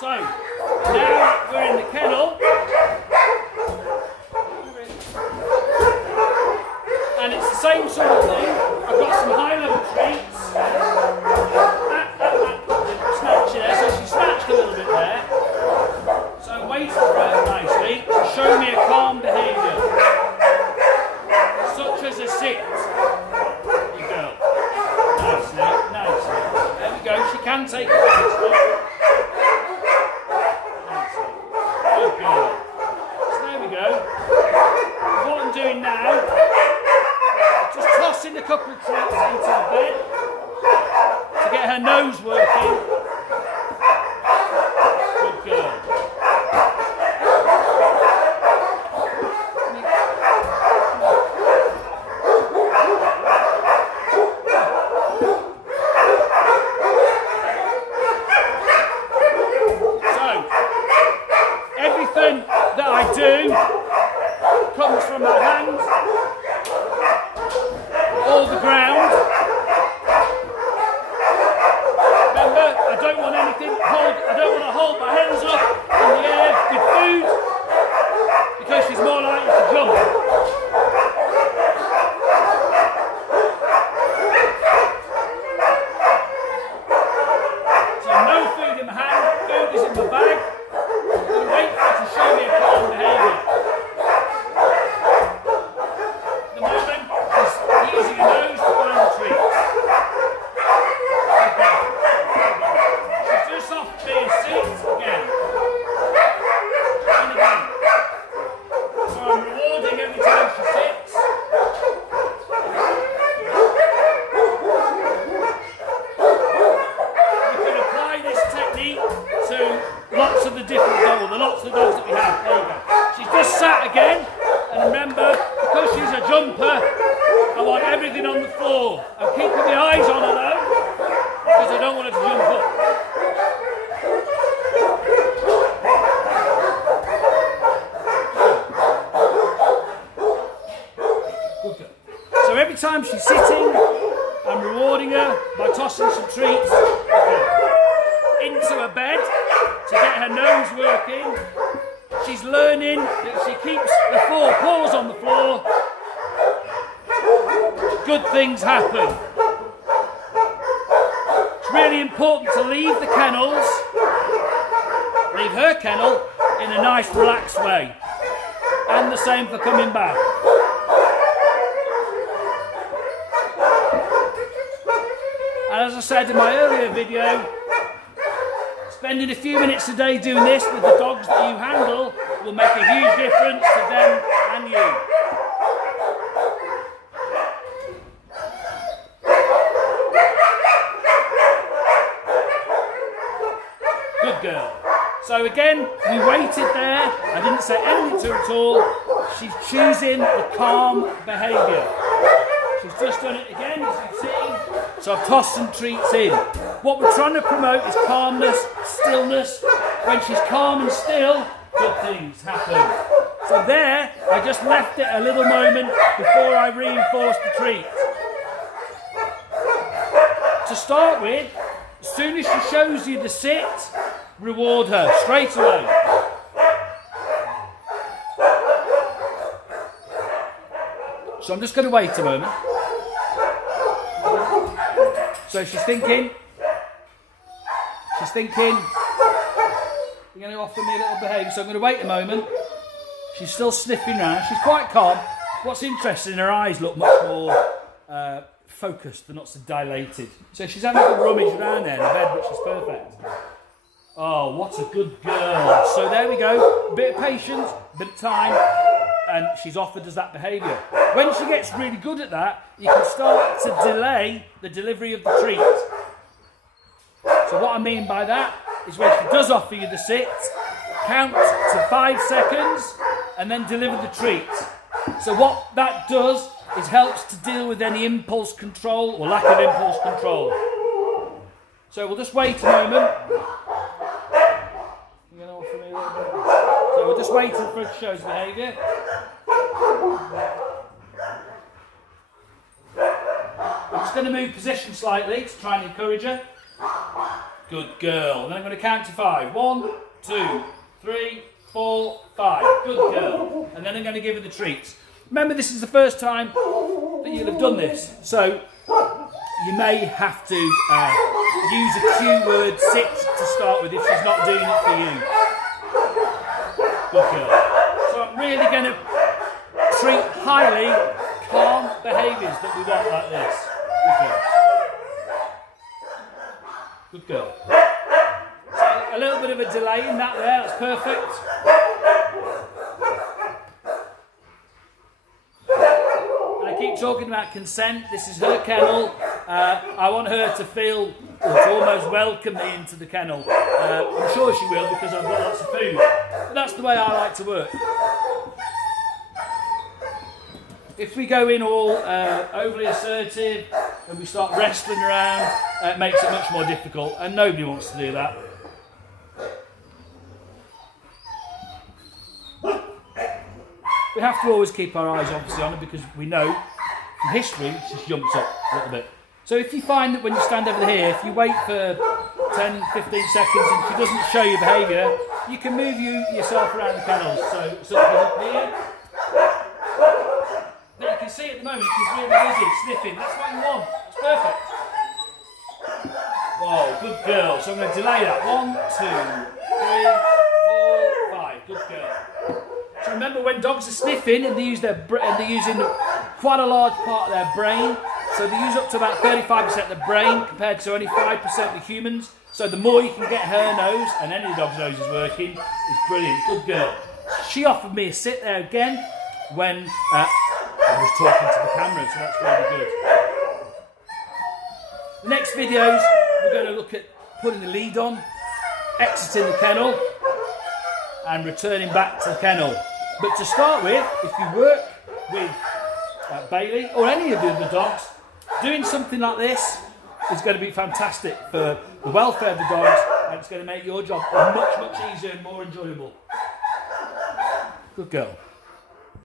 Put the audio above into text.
So, now we're in the kennel. And it's the same sort of thing. I've got some high-level treats. Snatch there, so she snatched a little bit there. So I'm waiting for her nicely to show me a calm behaviour. Such as a sit. You go. Nicely, nicely. There we go, she can take it nicely. Nicely. Good girl. So there we go. What I'm doing now, just tossing a couple of treats into the bed to get her nose working. Good girl. So, everything that I do comes from my hands. All the ground. Remember, I don't want anything I don't want to hold my hands up in the air with food because she's more likely to jump. So no food in my hand, food is in my bag. I'm going to wait for her to show me a calm behaviour. At the moment, using her nose to find the treat. Okay. She's just off being seats again. And again. So I'm rewarding every time she sits. You can apply this technique to lots of the different dogs, lots of the dogs that we have. There you go. She's just sat again. And remember, because she's a jumper, I want everything on the floor. I'm keeping my eyes on her though, because I don't want her to jump up. Good girl. So every time she's sitting, I'm rewarding her by tossing some treats into her bed to get her nose working. She's learning that if she keeps the 4 paws on the floor, good things happen. It's really important to leave the kennels, leave her kennel, in a nice relaxed way. And the same for coming back. And as I said in my earlier video, spending a few minutes a day doing this with the dogs that you handle will make a huge difference to them and you. Good girl. So again, we waited there. I didn't say anything to her at all. She's choosing the calm behaviour. She's just done it again, as you've seen. So I've tossed some treats in. What we're trying to promote is calmness, stillness. When she's calm and still, good things happen. So there, I just left it a little moment before I reinforced the treat. To start with, as soon as she shows you the sit, reward her straight away. So I'm just going to wait a moment. So she's thinking, you're going to offer me a little behaviour, so I'm going to wait a moment. She's still sniffing around, she's quite calm. What's interesting, her eyes look much more focused, they're not so dilated. So she's having a good rummage around there in the bed, which is perfect. Oh, what a good girl. So there we go, a bit of patience, a bit of time, and she's offered us that behaviour. When she gets really good at that, you can start to delay the delivery of the treat. So what I mean by that is when she does offer you the sit, count to 5 seconds and then deliver the treat. So what that does is helps to deal with any impulse control or lack of impulse control. So we'll just wait a moment. You're going to offer me a little bit. So we're just waiting for her to show us behaviour. I'm just going to move position slightly to try and encourage her. Good girl. Then I'm going to count to 5. 1, 2, 3, 4, 5. Good girl. And then I'm going to give her the treats. Remember, this is the first time that you'll have done this, so you may have to use a cue word, sit, to start with if she's not doing it for you. Good girl. So I'm really going to treat highly calm behaviours that we want like this. Good girl. Good girl. So a little bit of a delay in that there, that's perfect. I keep talking about consent. This is her kennel. I want her to feel, or to almost welcome me into the kennel. I'm sure she will because I've got lots of food. But that's the way I like to work. If we go in all overly assertive and we start wrestling around, it makes it much more difficult, and nobody wants to do that. We have to always keep our eyes obviously on her because we know from history she's jumped up a little bit. So if you find that when you stand over here, if you wait for 10, 15 seconds and she doesn't show your behaviour, you can move yourself around the kennels. So she's up here. Now you can see at the moment she's really busy, sniffing. That's what you want. It's perfect. Whoa, good girl. So I'm going to delay that. 1, 2, 3, 4, 5. Good girl. So remember, when dogs are sniffing and they're using quite a large part of their brain, so they use up to about 35% of the brain compared to only 5% of humans. So the more you can get her nose, and any dog's nose is working, is brilliant. Good girl. She offered me a sit there again when I was talking to the camera, so that's really good. The next videos, we're going to look at putting the lead on, exiting the kennel, and returning back to the kennel. But to start with, if you work with Bailey or any of the other dogs, doing something like this is going to be fantastic for the welfare of the dogs, and it's going to make your job much, much easier and more enjoyable. Good girl.